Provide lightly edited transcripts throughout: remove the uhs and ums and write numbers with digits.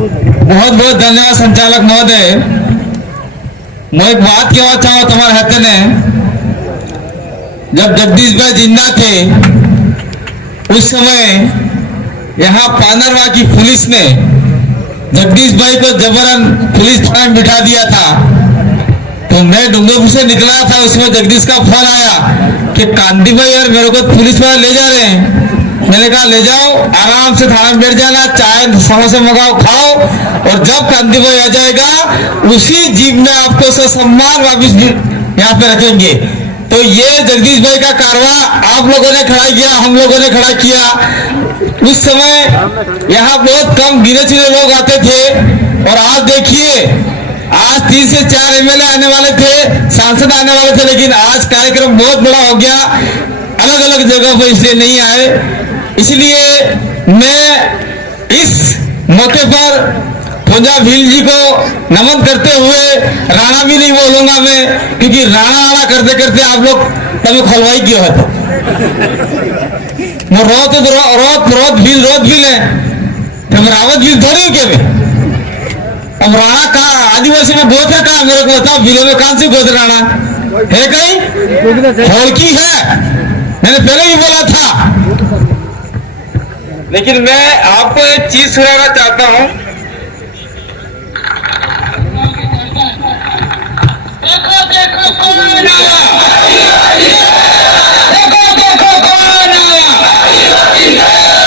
बहुत बहुत धन्यवाद संचालक महोदय। मैं एक बात कहना चाहूँ तुम्हारे हाथ ने, जब जगदीश भाई जिंदा थे उस समय यहाँ पानरवा की पुलिस ने जगदीश भाई को जबरन पुलिस थाने में बिठा दिया था। तो मैं डूंगरपुर से निकला था, उसमें जगदीश का फोन आया कि कांति भाई यार मेरे को पुलिस वाले ले जा रहे हैं। मैंने कहा ले जाओ, आराम से थाने में बैठ जाना, चाय समोसे मंगाओ खाओ, और जब कांति भाई आ जाएगा उसी जीप में आपको सम्मान वापिस यहाँ पे रखेंगे। तो ये जगदीश भाई का कारवा आप लोगों ने खड़ा किया, हम लोगों ने खड़ा किया। उस समय यहाँ बहुत कम गिने चुने लोग आते थे, और आज देखिए आज 3 से 4 एमएलए आने वाले थे, सांसद आने वाले थे, लेकिन आज कार्यक्रम बहुत बड़ा हो गया, अलग अलग जगह पर इसलिए नहीं आए। इसलिए मैं इस मौके पर पूंजा भील जी को नमन करते हुए राणा भी नहीं बोलूंगा मैं, क्योंकि राणा राणा करते करते आप लोग तभी खलवाई क्यों है। तो रोत भील है, तो रावत भील थोड़ी हूँ क्या मैं। अब राणा कहा आदिवासी में गोत्र है, कहा मेरे को बताओ भीलों में कौन सी गोत्र राणा है? कहीं होड़की है, मैंने पहले ही बोला था। लेकिन मैं आपको एक चीज सुनाना चाहता हूं। देखो देखो कौन आया, देखो देखो कौन आया।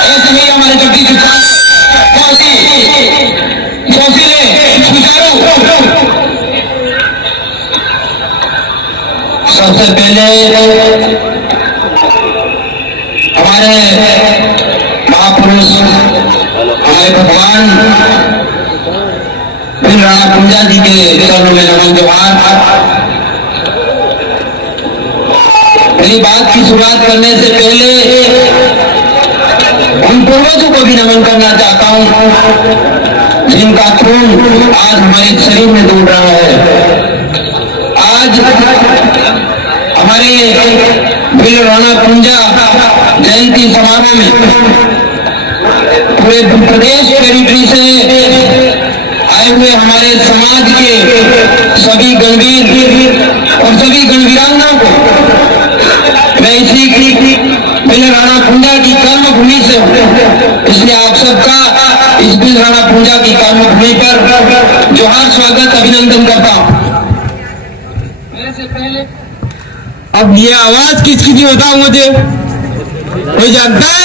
ऐसे ही हमारे जगदीश सबसे पहले हमारे महापुरुष, हमारे भगवान फिर राणा पूंजा जी के चरणों में नमन जोहार। मेरी बात की शुरुआत करने से पहले उन पूर्वजों को भी नमन करना चाहता हूं जिनका खून आज हमारे शरीर में दौड़ रहा है। आज हमारे वीर राणा पूंजा जयंती समारोह में पूरे प्रदेश टेरिटरी से आए हुए हमारे समाज के सभी गणवीर और सभी गणवीरांगनाओं को मैं इसी वीर राणा पूंजा की कर्मभूमि से हूँ, इसलिए आप सबका इस वीर राणा पूंजा की कर्मभूमि पर जोहार, स्वागत, अभिनंदन करता हूँ। अब ये आवाज किसकी थी बताओ मुझे, कोई जानता है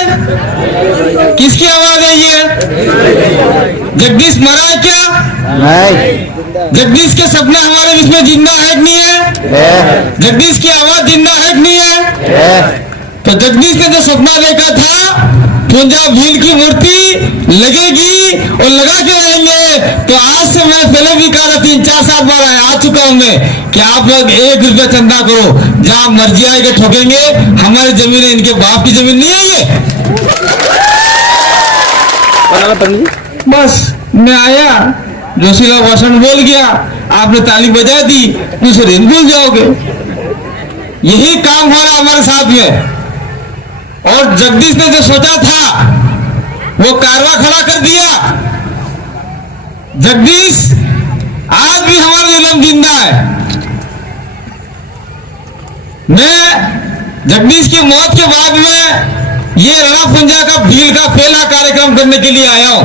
किसकी आवाज है ये? जगदीश मरा है क्या? नहीं। जगदीश के सपने हमारे बीच में जिंदा है कि नहीं है? जगदीश की आवाज जिंदा है कि नहीं है? तो जगदीश ने जो सपना देखा था पूंजा भील की मूर्ति लगेगी और लगा के रहेंगे, तो आज से मैं पहले भी कहा 3-4 साल बार आ चुका हूं मैं कि आप लोग 1 रुपया चंदा करो, जहां मर्जी आएगा ठोकेंगे, हमारी जमीन है, इनके बाप की जमीन नहीं है ये। बस मैं आया, जोशीला भाषण बोल गया, आपने ताली बजा दी, दूसरे दिन भूल जाओगे। यही काम हो रहा हमारे साथ में। और जगदीश ने जो सोचा था वो कारवा खड़ा कर दिया। जगदीश आज भी हमारा इलम जिंदा है। मैं जगदीश की मौत के बाद में ये राणा पूंजा का भील का पहला कार्यक्रम करने के लिए आया हूं।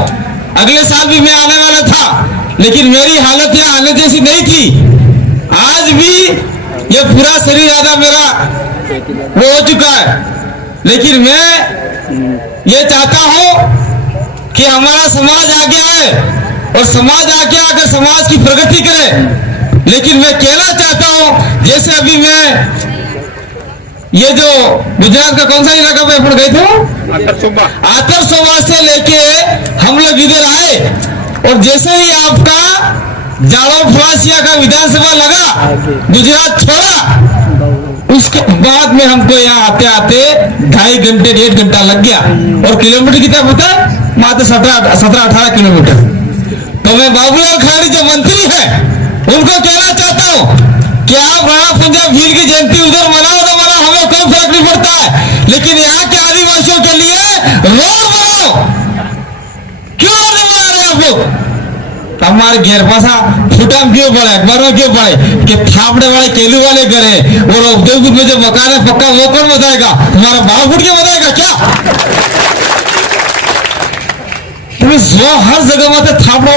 अगले साल भी मैं आने वाला था, लेकिन मेरी हालत यहां आने जैसी नहीं थी। आज भी ये पूरा शरीर आधा मेरा वो हो चुका है, लेकिन मैं ये चाहता हूं कि हमारा समाज आगे आए और समाज आगे आकर समाज की प्रगति करे। लेकिन मैं कहना चाहता हूं, जैसे अभी मैं ये जो गुजरात का कौन सा इलाका पे अपन गए थे, आतर सोबा से लेके हम लोग इधर आए, और जैसे ही आपका जाड़ो फलासिया का विधानसभा लगा, गुजरात छोड़ा, उसके बाद में हमको यहाँ आते आते 2.5 घंटे 1.5 घंटा लग गया। और किलोमीटर कितना होता है? मात्र 17-18 किलोमीटर। तो मैं बाबूलाल खराड़ी जो मंत्री है उनको कहना चाहता हूँ कि आप राणा पूंजा भील की जयंती उधर मनाओ तो मनाओ, हमें कोई फर्क नहीं पड़ता है, लेकिन यहाँ के आदिवासियों के लिए रोड बनाओ। क्यों नहीं बना रहे आप लोग? हमारे घेर पासा फुटाम क्यों पड़े बरो क्यों पड़े कि थापड़े वाले केलू वाले करे और उद्योग में जो मकान है पक्का वो कौन बताएगा? तुम्हारा बाप उठ के बताएगा क्या? तुम्हें हर जगह में थापड़े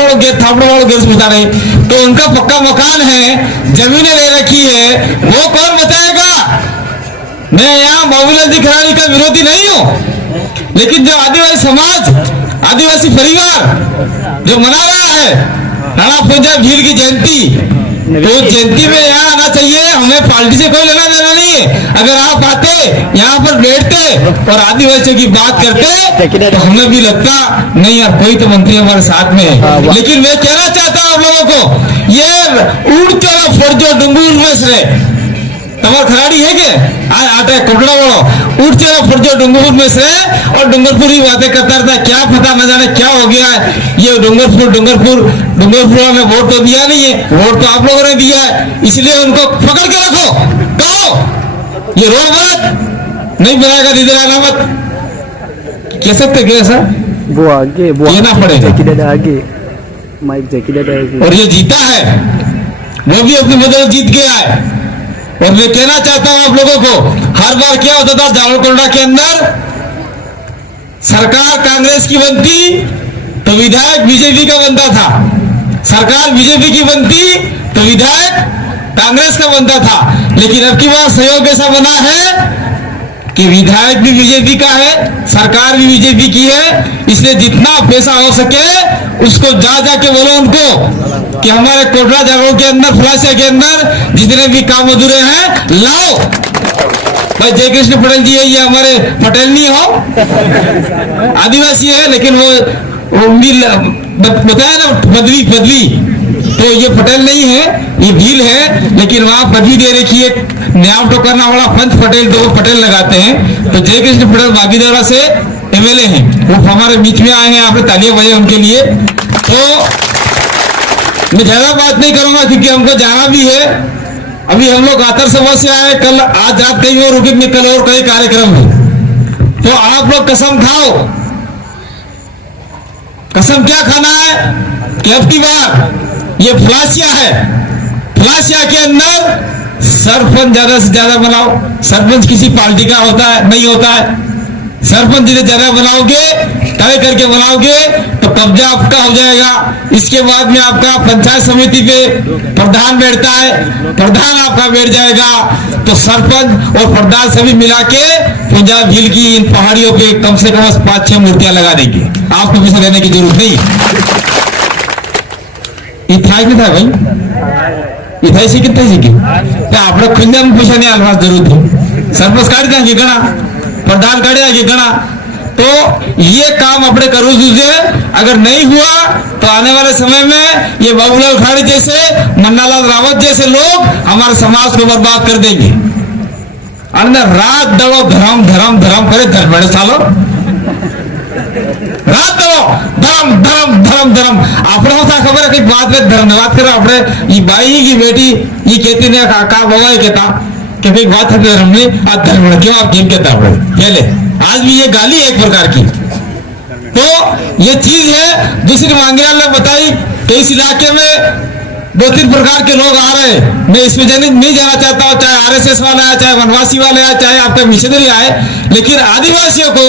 वालों घेर बता रहे, तो उनका पक्का मकान है, जमीनें ले रखी है, वो कौन बताएगा? मैं यहाँ बाबूलाल जी खराड़ी का विरोधी नहीं हूँ, लेकिन जो आदिवासी समाज, आदिवासी परिवार जो मना रहा है राणा पंजाब झील की जयंती, तो जयंती में यहाँ आना चाहिए। हमें पार्टी से कोई लेना देना नहीं है। अगर आप आते यहाँ पर बैठते और आदिवासियों की बात करते तो हमें भी लगता नहीं यार कोई तो मंत्री हमारे साथ में है। लेकिन मैं कहना चाहता हूँ आप लोगों को, ये उड़ चला फर्जो डुंगूर में से तमार खराड़ी है के आटे कपड़ा वालों उठ चला फर्जो डूंगरपुर में से और डूंगरपुर ही बातें करता रहता है। क्या पता न जाने क्या हो गया है ये डूंगरपुर में वोट तो दिया नहीं है, वोट तो आप लोगों ने दिया है, इसलिए उनको पकड़ के रखो, कहो ये रो मत, नहीं बनाएगा दीदी अलामत कह सकते क्या सर? वो आगे वो लेना पड़ेगा आगे माइक जैकी और ये जीता है, वो भी अपनी बदौलत जीत गया है। और मैं कहना चाहता हूं आप लोगों को, हर बार क्या होता था जावलकोंडा के अंदर सरकार कांग्रेस की बनती तो विधायक बीजेपी का बनता था, सरकार बीजेपी की बनती तो विधायक कांग्रेस का बनता था। लेकिन अब की बार सहयोग ऐसा बना है कि विधायक भी बीजेपी का है, सरकार भी बीजेपी की है, इसलिए जितना पैसा हो सके उसको जा के बोलो उनको कि हमारे कोटरा जागो के अंदर, फुलासिया के अंदर जितने भी काम अधूरे हैं लाओ। भाई जय कृष्ण पटेल जी है, ये हमारे पटेल नहीं हो, आदिवासी है, लेकिन वो मिल बताया ना पदवी, तो ये पटेल नहीं है, ये भील है, लेकिन वहां पदवी दे रखी है न्याम टोकरना वाला पंच पटेल, तो वो पटेल लगाते हैं। तो जय कृष्ण पटेल बागीदौरा से एमएलए हैं, वो हमारे बीच में आए हैं, आपने तालियां बजाई उनके लिए। तो मैं ज्यादा बात नहीं करूंगा क्योंकि हमको जाना भी है। अभी हम लोग आतर सभा से आए, कल आज रात कहीं और रुकेंगे, कल और कई कार्यक्रम है। तो आप लोग कसम खाओ, कसम क्या खाना है कि अब की बार ये फुलासिया है, फुलासिया के अंदर सरपंच ज्यादा से ज्यादा बनाओ। सरपंच किसी पार्टी का होता है नहीं होता है, सरपंच जितने ज्यादा बनाओगे, तय करके बनाओगे तो कब्जा आपका हो जाएगा। इसके बाद में आपका पंचायत समिति पे प्रधान बैठता है, प्रधान आपका बैठ जाएगा, तो सरपंच और प्रधान सभी मिला के पंजाब झील की इन पहाड़ियों पे कम से कम 5-6 मूर्तियां लगा देंगे, आपको पैसा देने की जरूरत नहीं। इथाई नहीं था भाई, इथाई से कितने सीखी क्या आप लोग खुद में पूछा नहीं आलवास जरूर थी, सरपंच काट देंगे गणा, प्रधान काट देंगे गणा। तो ये काम अपने करो दूसरे, अगर नहीं हुआ तो आने वाले समय में ये बाबूलाल खराड़ी जैसे, मन्नालाल रावत जैसे लोग हमारे समाज को बर्बाद कर देंगे। अंदर रात दड़ो धर्म धर्म धर्म करे धर्म बड़े सालो, रात दड़ो धर्म धर्म धर्म धर्म। आपने होता खबर है कि बात में धन्यवाद करो, अपने ये भाई की बेटी ये कहती नहीं काका बाबा ये कहता कि भाई बात है धर्म में आज धर्म क्यों आप गेम कहता पहले, आज भी ये गाली है एक प्रकार की। तो ये चीज है। दूसरी मांगेलाल ने बताई कि इस इलाके में 2-3 प्रकार के लोग आ रहे हैं, मैं इसमें नहीं जाना चाहता हूँ, चाहे आरएसएस वाले आए, चाहे वनवासी वाले आए, चाहे आपका मिशनरी आए, लेकिन आदिवासियों को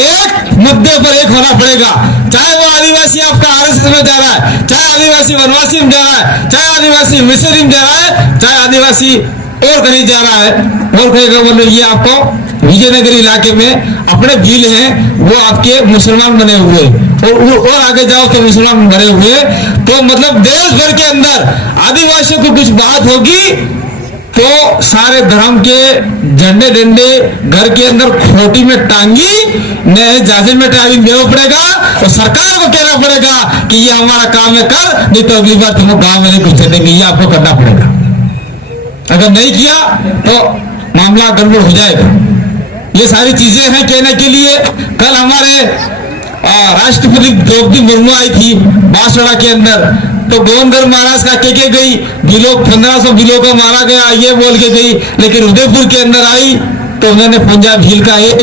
एक मुद्दे पर एक होना पड़ेगा। चाहे वो आदिवासी आपका आरएसएस में जा रहा है, चाहे आदिवासी वनवासी में जा रहा है, चाहे आदिवासी मिशनरी में जा रहा है, चाहे आदिवासी और कहीं जा रहा है, और कहीं का मतलब ये आपको विजयनगर इलाके में अपने भील हैं वो आपके मुसलमान बने हुए, और आगे जाओ तो मुसलमान बने हुए। तो मतलब देश भर के अंदर आदिवासियों को कुछ बात होगी तो सारे धर्म के झंडे डंडे घर के अंदर खोटी में टांगी नए जाजिल में ट्रैवलिंग देना पड़ेगा, और सरकार को कहना पड़ेगा कि ये हमारा काम है कर, नहीं तो अगली बार तुमको गाँव में नहीं घुसने देंगे, ये आपको करना पड़ेगा। अगर नहीं किया तो मामला गड़बड़ हो जाएगा। ये सारी चीजें हैं कहने के लिए। कल हमारे राष्ट्रपति द्रौपदी मुर्मू आई थी बांसवाड़ा के अंदर, तो गोविंदगढ़ महाराज का के गई, बिलो 1500 बिलो को मारा गया ये बोल के गई, लेकिन उदयपुर के अंदर आई तो उन्होंने पंजाब झील का एक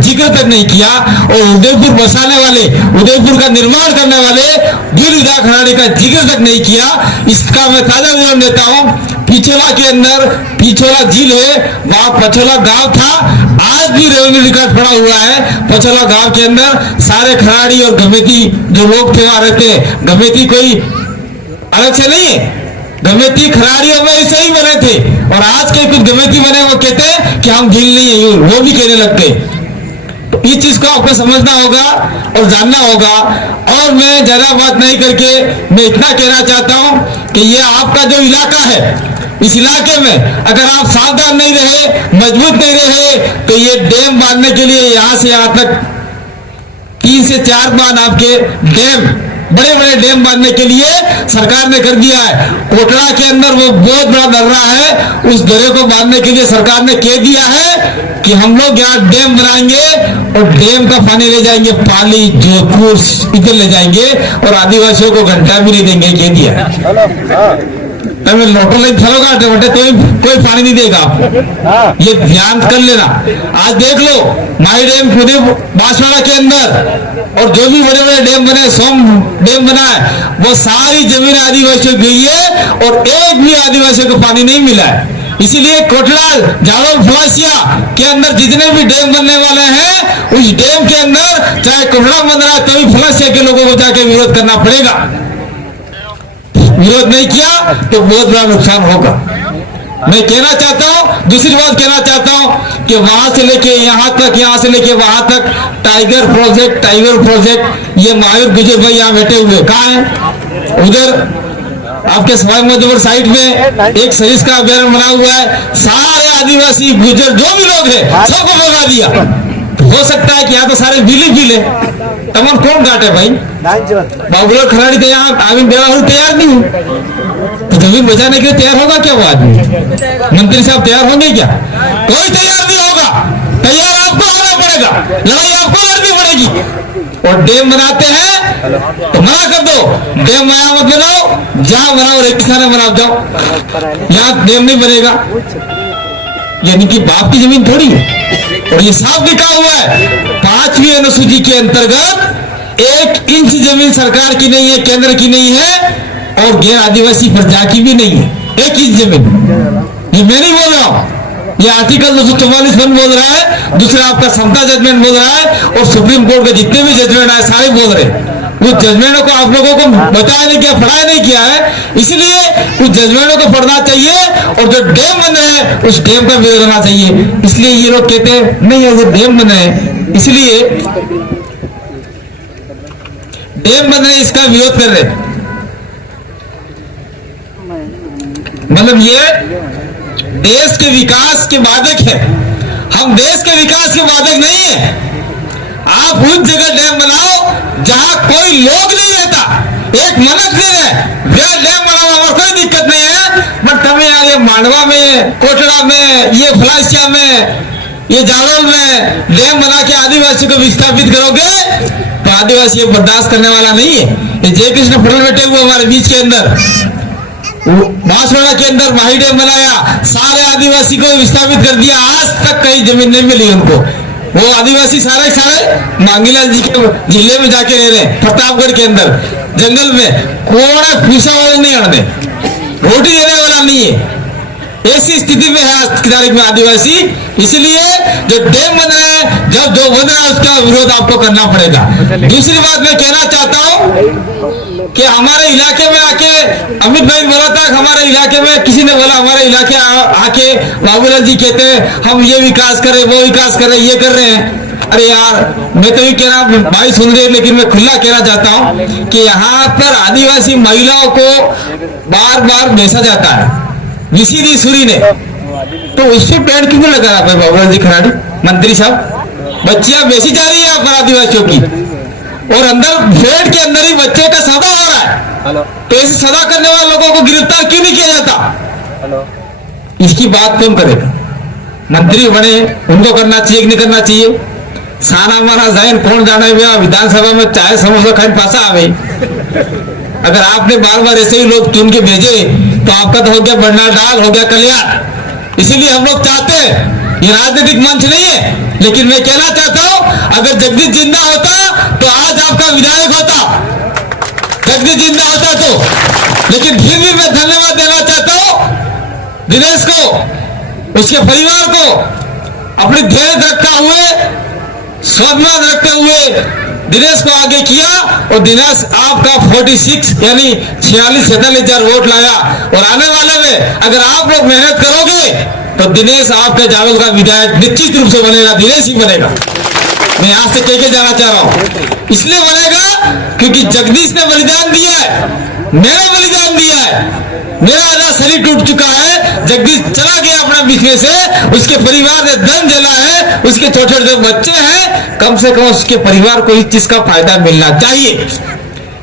जिक्र तक नहीं किया, और उदयपुर बसाने वाले, उदयपुर का निर्माण करने वाले वीर विदा खराड़ी का जिक्र तक नहीं किया। इसका मैं ताजा उदाहरण देता हूँ। पिछोला के अंदर पिछोला झील है, वहां पछोला गांव था, आज भी रेवेन्यू रिकॉर्ड पड़ा हुआ है। पछोला गांव के अंदर सारे खराड़ी और गमेती जो लोग थे वहां रहते हैं। गमेती कोई अलग से नहीं है, गमेती खराड़ियों में ऐसे ही बने थे, और आज के कुछ गमेती बने वो कहते हैं कि हम झील नहीं है, वो भी कहने लगते। तो इस चीज को आपको समझना होगा और जानना होगा। और मैं ज्यादा बात नहीं करके मैं इतना कहना चाहता हूं कि ये आपका जो इलाका है, इस इलाके में अगर आप सावधान नहीं रहे, मजबूत नहीं रहे, तो ये डैम बांधने के लिए यहां से यहां तक 3 से 4 बांध आपके डैम, बड़े बड़े डैम बांधने के लिए सरकार ने कर दिया है। कोटड़ा के अंदर वो बहुत बड़ा दर्रा है, उस दर्रे को बांधने के लिए सरकार ने कह दिया है कि हम लोग यहाँ डैम बनाएंगे और डैम का पानी ले जाएंगे, पाली जोधपुर इधर ले जाएंगे, और आदिवासियों को घंटा भी नहीं देंगे, कह दिया। તમે લોટો લઈને ફરો કાઢે એટલે તો कोई पानी नहीं देगा आपको, ये ध्यान कर लेना। आज देख लो माई डैम खुद बांसवाड़ा के अंदर, और जो भी बड़े बड़े डैम बने, सोम डैम बना है, वो सारी जमीन आदिवासियों की गई है, और एक भी आदिवासियों को पानी नहीं मिला है। इसीलिए कोटला, झाड़ोल, फलासिया के अंदर जितने भी डैम बनने वाले हैं, उस डैम के अंदर चाहे कोटला बन रहा है तो भी फलासिया के लोगों को जाके विरोध करना पड़ेगा। विरोध नहीं किया तो बहुत बड़ा नुकसान होगा। मैं कहना चाहता हूं, दूसरी बात कहना चाहता हूं कि वहां से लेके यहां तक, यहां से लेके वहां तक टाइगर प्रोजेक्ट, ये महावीर गुजर भाई यहाँ बैठे हुए कहाँ हैं? उधर आपके सवाई माधोपुर साइड में एक सरिस का अभ्यारण्य बना हुआ है, सारे आदिवासी गुजर जो भी लोग हैं सबको भगा दिया। हो सकता है कि यहाँ तो सारे बिले तमाम कौन काटे भाई? बाबूलाल खराड़ी तो यहाँ आमिर बेवाहू तैयार नहीं हूँ, तो जमीन बचाने के लिए तैयार होगा क्या वो आदमी? मंत्री साहब तैयार होंगे क्या? कोई तैयार नहीं होगा। तैयार आपको होना पड़ेगा, लड़ाई आपको लड़नी पड़ेगी। और डैम बनाते हैं तो मना कर दो, डैम बनाओ मत बनाओ, जहां बनाओ रेगिस्तान में बनाओ जाओ, यहाँ डैम नहीं बनेगा। यानी कि बाप की जमीन थोड़ी है, और ये साफ लिखा हुआ है 5वीं अनुसूची के अंतर्गत 1 इंच जमीन सरकार की नहीं है, केंद्र की नहीं है, और गैर आदिवासी प्रजा की भी नहीं है 1 इंच जमीन। ये मैं नहीं बोल रहा हूं, ये आर्टिकल 244 बोल रहा है, दूसरा आपका समता जजमेंट बोल रहा है, और सुप्रीम कोर्ट के जितने भी जजमेंट आए सारे बोल रहे हैं। उस जजमेंटों को आप लोगों को बताया नहीं किया, पढ़ाया नहीं किया है, इसलिए उस जजमेंटों को पढ़ना चाहिए, और जो डैम बन रहे हैं उस डैम का विरोध होना चाहिए। इसलिए ये लोग कहते हैं नहीं वो डैम बन रहे हैं, इसलिए डैम बन रहे इसका विरोध कर रहे। मतलब ये देश के विकास के बाधक है, हम देश के विकास के बाधक नहीं है। आप उस जगह डैम बनाओ जहां कोई लोग नहीं रहता, एक मनक नहीं है, वे डैम बनाओ, और कोई दिक्कत नहीं है। बट हमें यहाँ ये मांडवा में, कोटड़ा में, ये फलासिया में, ये जालोल में डैम बना के आदिवासी को विस्थापित करोगे तो आदिवासी बर्दाश्त करने वाला नहीं है। ये जय कृष्ण फटल बैठे हुए हमारे बीच के अंदर, बांसवाड़ा के अंदर माही डैम बनाया, सारे आदिवासी को विस्थापित कर दिया, आज तक कहीं जमीन नहीं मिली उनको। वो आदिवासी सारे मांगीलाल जी के जिले में जाके रह रहे, प्रतापगढ़ के अंदर जंगल में, कोई फूसा वाले नहीं अड़ने, रोटी देने वाला नहीं है। ऐसी स्थिति में है आज की तारीख में आदिवासी। इसलिए जो डैम बन रहे हैं, जब जो बन रहा है उसका विरोध आपको करना पड़ेगा। दूसरी बात मैं कहना चाहता हूं कि हमारे इलाके में आके, अमित भाई बोला था हमारे इलाके में, किसी ने बोला हमारे इलाके आके बाबूलाल जी कहते हैं हम ये विकास कर रहे, वो विकास कर रहे, ये कर रहे हैं। अरे यार, मैं तो ये कह रहा हूं, भाई सुन रहे, लेकिन मैं खुला कहना चाहता हूं कि यहाँ पर आदिवासी महिलाओं को बार बार बेचा जाता है विसीडी सूरी ने, तो उस पर पेड़ क्यों लगा रहा है बाबूलाल जी खराड़ी मंत्री साहब? बच्चियां बेची जा रही है यहाँ पर आदिवासियों की, और अंदर पेड़ के अंदर ही बच्चे का सदा हो रहा है। तो ऐसे सदा करने वाले लोगों को गिरफ्तार क्यों नहीं किया जाता? इसकी बात कौन करेगा? मंत्री बने उनको करना चाहिए कि नहीं करना चाहिए? साना हमारा जहन कौन जाने विधानसभा में चाहे समोसा खाने पासा आवे। अगर आपने बार बार ऐसे ही लोग चुन के भेजे तो आपका तो हो गया बन्ना डाल, हो गया कल्याण। इसीलिए हम लोग चाहते हैं ये राजनीतिक मंच नहीं है, लेकिन मैं कहना चाहता हूं अगर जगदीश जिंदा होता तो आज आपका विधायक होता, जगदीश जिंदा होता तो। लेकिन फिर भी मैं धन्यवाद देना चाहता हूं दिनेश को, उसके परिवार को, अपनी धैर्य रखते हुए, स्वाभिमान रखते हुए दिनेश को आगे किया और दिनेश आपका 46 यानी 46-47 वोट लाया। और आने वाले में अगर आप लोग मेहनत करोगे तो दिनेश आपके जालोद का विधायक निश्चित रूप से बनेगा, दिनेश ही बनेगा। मैं यहां से कह के जाना चाह रहा हूं, इसलिए बनेगा क्योंकि जगदीश ने बलिदान दिया है, मैंने बलिदान दिया है, मेरा आधा शरीर टूट चुका है, जगदीश चला गया अपना बीच में से, उसके परिवार ने दम जला है, उसके छोटे छोटे बच्चे हैं, कम से कम उसके परिवार को इस चीज का फायदा मिलना चाहिए।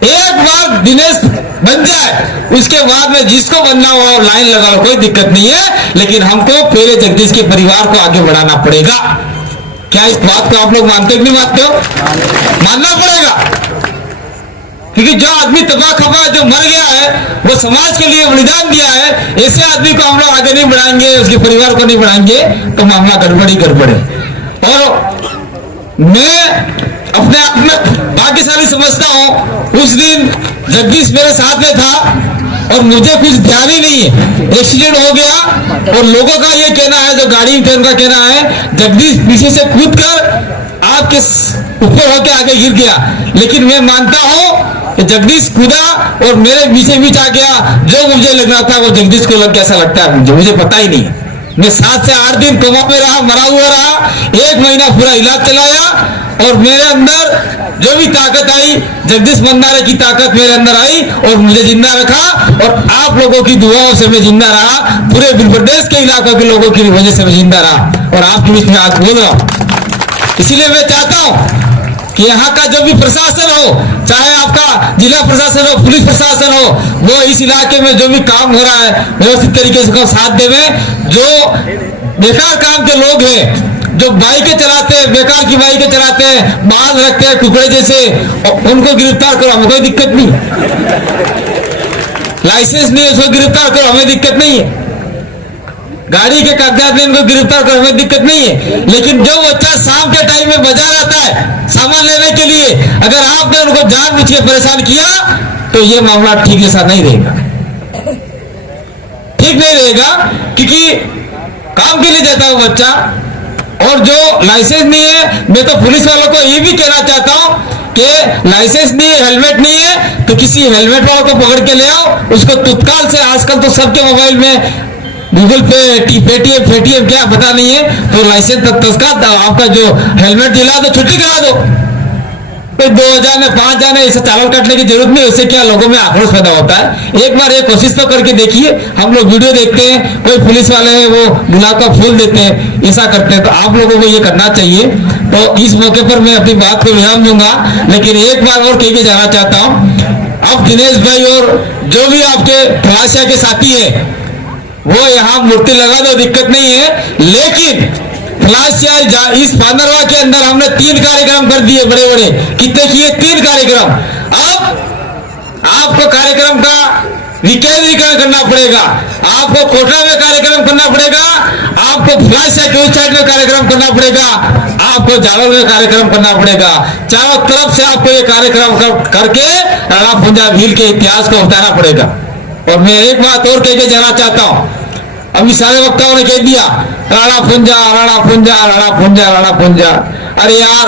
एक बार दिनेश बन जाए उसके बाद में जिसको बनना हो लाइन लगा लो, कोई दिक्कत नहीं है, लेकिन हमको पहले जगदीश के परिवार को आगे बढ़ाना पड़ेगा। क्या इस बात को आप लोग मानते हो कि नहीं मानते हो? मानना पड़ेगा, क्योंकि जो आदमी तबाह खबा जो मर गया है वो समाज के लिए बलिदान दिया है, ऐसे आदमी को हम लोग आगे नहीं बढ़ाएंगे, उसके परिवार को नहीं बढ़ाएंगे तो मामला गड़बड़ है। और मैं अपने आप में भाग्यशाली समझता हूं, उस दिन जगदीश मेरे साथ में था और मुझे कुछ ध्यान ही नहीं है, एक्सीडेंट हो गया और लोगों का ये कहना है, जो गाड़ी में उनका कहना है जगदीश पीछे से कूद कर आपके ऊपर होकर आगे गिर गया। लेकिन मैं मानता हूं कि जगदीश कूदा और मेरे बीचे बीच आ गया, जो मुझे लगना था वो जगदीश को लग गया, ऐसा लगता है मुझे पता ही नहीं। मैं 7 से 8 दिन कोमा में रहा, मरा हुआ रहा, 1 महीना पूरा इलाज चलाया और मेरे अंदर जो भी ताकत आई, जगदीश मंदारे की ताकत मेरे अंदर आई और मुझे जिंदा रखा। और आप लोगों की दुआओं से मैं जिंदा रहा, पूरे प्रदेश के इलाकों के लोगों की वजह से मैं जिंदा रहा और आपके बीच में आज बोल रहा हूं। इसीलिए मैं चाहता हूं कि यहाँ का जो भी प्रशासन हो, चाहे आपका जिला प्रशासन हो, पुलिस प्रशासन हो, वो इस इलाके में जो भी काम हो रहा है व्यवस्थित तरीके से साथ देवे। जो बेकार काम के लोग हैं, जो बाइकें चलाते हैं, बेकार की बाइकें चलाते हैं, बाल रखते हैं कुकड़े जैसे, उनको गिरफ्तार करो, हमें कोई दिक्कत नहीं। लाइसेंस नहीं है उसको गिरफ्तार करो, हमें दिक्कत नहीं है। गाड़ी के कागजात में इनको गिरफ्तार करो, हमें दिक्कत नहीं है। लेकिन जो बच्चा शाम के टाइम में बाजार आता है सामान लेने के लिए, अगर आपने उनको जानबूझ के परेशान किया तो ये मामला ठीक जैसा नहीं रहेगा, ठीक नहीं रहेगा, क्योंकि काम के लिए जाता है बच्चा। और जो लाइसेंस नहीं है, मैं तो पुलिस वालों को ये भी कहना चाहता हूं कि लाइसेंस नहीं है, हेलमेट नहीं है तो किसी हेलमेट वालों को पकड़ के ले आओ, उसको तत्काल से, आजकल तो सबके मोबाइल में गूगल पे, पेटीएम क्या पता नहीं है, तो लाइसेंस तत्काल आपका जो हेलमेट दिला दो, छुट्टी करा दो। कोई 2000 ने 5000 ने ऐसे चावल काटने की जरूरत नहीं, उससे क्या लोगों में आक्रोश पैदा होता है। एक बार ये कोशिश तो करके देखिए, हम लोग वीडियो देखते हैं, कोई पुलिस वाले हैं वो गुलाब का फूल देते हैं, ऐसा करते हैं, तो आप लोगों को ये करना चाहिए। तो इस मौके पर मैं अपनी बात को विराम दूंगा, लेकिन एक बार और कह के जाना चाहता हूं, अब दिनेश भाई और जो भी आपके प्रवासिया के साथी है वो यहाँ मूर्ति लगा दो, दिक्कत नहीं है। लेकिन फ्लासिया इस पांडरवा के अंदर हमने 3 कार्यक्रम कर दिए, बड़े बड़े कितने किए, 3 कार्यक्रम। अब आपको कार्यक्रम का विकेंद्रीकरण करना पड़ेगा, आपको कोटा में कार्यक्रम करना पड़ेगा, आपको फ्लासिया के उस साइड में कार्यक्रम करना पड़ेगा, आपको जालोर में कार्यक्रम करना पड़ेगा। चारों तरफ से आपको ये कार्यक्रम करके राणा पुंजा भील के इतिहास को बताना पड़ेगा। और मैं एक बात और कह के जाना चाहता हूं, अभी सारे वक्ताओं ने कह दिया राणा पुंजा, राणा पुंजा, राणा पुंजा, राणा पुंजा। अरे यार,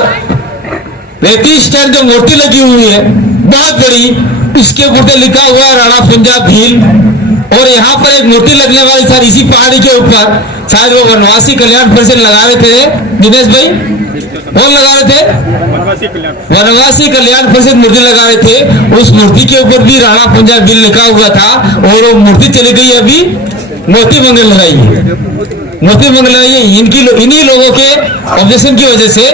रेती स्टैंड जो मूर्ति लगी हुई है बहुत बड़ी, इसके ऊपर लिखा हुआ है राणा पुंजा भील। और यहाँ पर एक मूर्ति लगने वाली सर इसी पहाड़ी के ऊपर, शायद वो वनवासी कल्याण परिषद लगा रहे थे, दिनेश भाई कौन लगा रहे थे? वनवासी कल्याण परिषद मूर्ति लगा रहे थे, उस मूर्ति के ऊपर भी राणा पुंजा भील लिखा हुआ था और वो मूर्ति चली गई, अभी मोती मंगल लगाई है, मोती मंगल लगाई है इन्हीं लोगों के ऑब्जेक्शन की वजह से।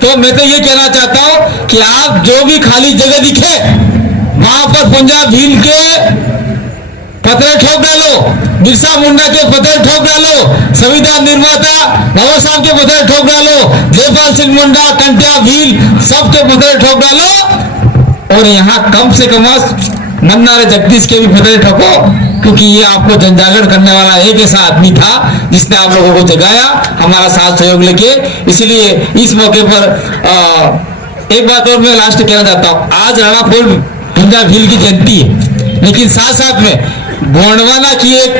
तो मैं तो ये कहना चाहता हूं कि आप जो भी खाली जगह दिखे वहां पर पुंजा भील के पत्थर ठोक डालो, बिरसा मुंडा के पत्थर ठोक डालो, संविधान निर्माता बाबा साहब के पत्थर ठोक डालो, जयपाल सिंह मुंडा, कंटिया भील सबके पत्थर ठोक डालो। और यहाँ कम से कम मंदारे जगदीश के भी पत्थर ठोको। क्योंकि ये आपको जनजागरण करने वाला एक ऐसा आदमी था जिसने आप लोगों को जगाया हमारा साथ सहयोग लेके। इसलिए इस मौके पर एक बात और मैं लास्ट कहना चाहता हूँ, आज राणा भुंजा भील की जयंती है, लेकिन साथ साथ में गोंडवाना की एक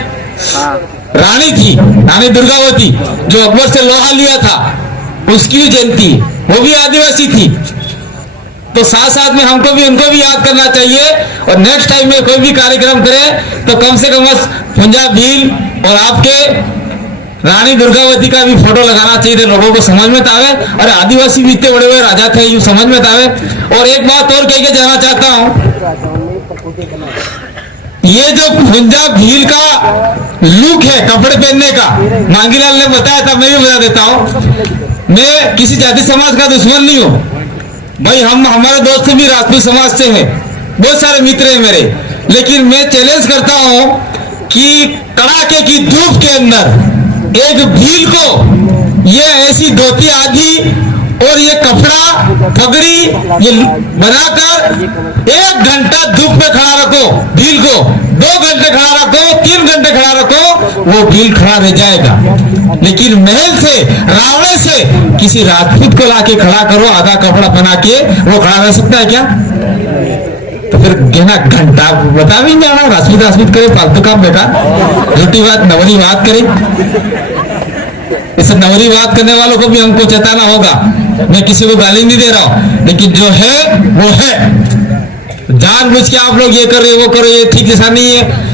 रानी थी, रानी दुर्गावती, जो अकबर से लोहा लिया था, उसकी भी जयंती, वो भी आदिवासी थी। तो साथ साथ में हमको भी उनको भी याद करना चाहिए, और नेक्स्ट टाइम में कोई भी कार्यक्रम करें तो कम से कम भुंजा भील और आपके रानी दुर्गावती का भी फोटो लगाना चाहिए, लोगों को समझ में आवे। अरे आदिवासी भी इतने बड़े बड़े राजा थे, यूं समझ में आवे। और एक बात और कह के जाना चाहता हूं, ये जो भुंजा भील का लुक है कपड़े पहनने का, मांगीलाल ने बताया था, मैं भी बता देता हूं। मैं किसी जाति समाज का दुश्मन नहीं हूं भाई, हमारे दोस्त भी राजपूत समाज से हैं, बहुत सारे मित्र हैं मेरे, लेकिन मैं चैलेंज करता हूं कि कड़ाके की धूप के अंदर एक भील को ये ऐसी धोती आदि और ये कपड़ा पगड़ी ये बनाकर 1 घंटा धूप में खड़ा रखो भील को, 2 घंटे खड़ा रखो, 3 घंटे खड़ा रखो, वो भील खड़ा रह जाएगा। लेकिन महल से, रावणे से किसी राजपूत को लाके खड़ा करो आधा कपड़ा बना के, वो खड़ा रह सकता है क्या? तो फिर कहना घंटा बता भी नहीं जाना, राजपूत राजपूत करे, फालतू काम बेकार, झूठी बात नवरी बात करे। इसे नवरी बात करने वालों को भी हमको चेताना होगा। मैं किसी को गाली नहीं दे रहा हूं, लेकिन जो है वो है। जानबूझ के आप लोग ये कर रहे वो करो, ये ठीक ऐसा नहीं है।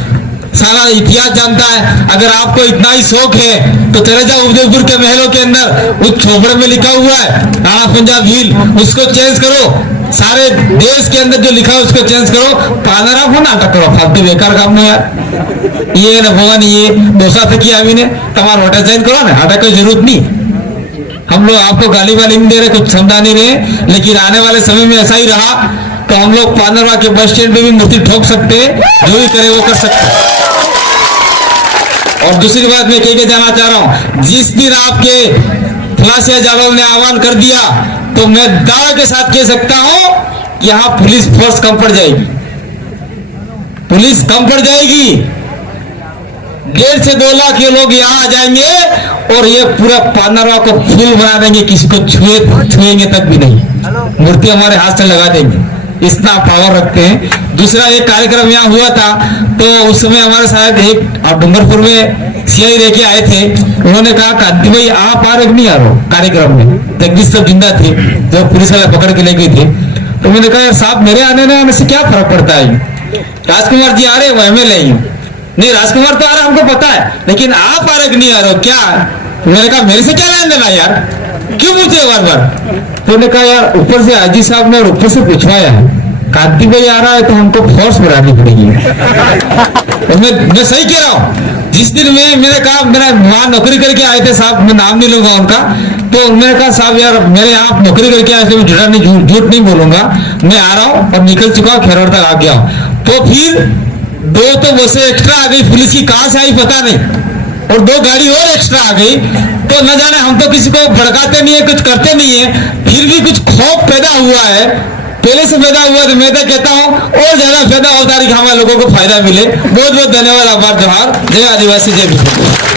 सारा इतिहास जानता है। अगर आपको इतना ही शौक है तो चले जाओ उदयपुर के महलों के अंदर, उस छोपड़े में लिखा हुआ है राणा भुंजा भील, उसको चेंज करो। सारे देश के अंदर जो लिखा है उसको चेंज करो, पानरा हो नाटक करो, फालतू बेकार काम नहीं यार। ये न भगवान ये दोसा से किया अभी ने तुम्हारा होटल चेंज करो ना, हटा कोई जरूरत नहीं। हम लोग आपको गाली वाली नहीं दे रहे, कुछ समझा नहीं रहे, लेकिन आने वाले समय में ऐसा ही रहा तो हम लोग पानरवा के बस स्टैंड पे भी मूर्ति ठोक सकते, जो भी करे वो कर सकते। और दूसरी बात मैं कह के जाना चाह रहा हूं, जिस दिन आपके फुलासिया जाधव ने आह्वान कर दिया तो मैं दावे के साथ कह सकता हूं कि यहां पुलिस फोर्स कम पड़ जाएगी, पुलिस कम पड़ जाएगी। 1.5 से 2 लाख ये लोग यहाँ आ जाएंगे और ये पूरा पानरवा को फूल बना देंगे, किसी को छुएंगे तक भी नहीं, मूर्ति हमारे हाथ से लगा देंगे, इतना पावर रखते हैं। दूसरा एक कार्यक्रम यहाँ हुआ था तो उस समय हमारे साथ एक डूंगरपुर में सीआई रह के आए थे, उन्होंने कहा कांति भाई आप आ रहे नहीं आ रहे कार्यक्रम में, जगदीश सब जिंदा थे जो पुलिस वाले पकड़ के ले गए थे। तो मैंने कहा यार साहब मेरे आने से क्या फर्क पड़ता है, राजकुमार जी आ रहे वो MLA नहीं, राजकुमार तो आ रहा हमको पता है, लेकिन आप आ रहे नहीं आ रहे क्या? मैंने कहा मेरे से क्या लेन देना यार, क्यों पूछे बार बार? तो उन्होंने कहा यार ऊपर से आजी साहब ने ऊपर से पूछवाया है, कांति भाई आ रहा है तो हमको फोर्स बढ़ानी पड़ेगी। तो मैं सही कह रहा हूँ। जिस दिन मैंने कहा मेरा वहां नौकरी करके आए थे साहब, मैं नाम नहीं लूंगा उनका, तो उन्होंने कहा साहब यार मेरे यहाँ नौकरी करके आए थे, मैं झूठ नहीं बोलूंगा, मैं आ रहा हूँ और निकल चुका हूँ, खेरौर तक आ गया हूँ। तो फिर 2 तो बसें एक्स्ट्रा आ गई, पुलिस की कहां से आई पता नहीं, और 2 गाड़ी और एक्स्ट्रा आ गई। तो न जाने हम तो किसी को भड़काते नहीं है, कुछ करते नहीं है, फिर भी कुछ खौफ पैदा हुआ है, पहले से पैदा हुआ। तो मैं तो कहता हूँ और ज्यादा पैदा होता है कि हमारे लोगों को फायदा मिले। बहुत बहुत धन्यवाद, आभार, जोहार, जय आदिवासी, जय।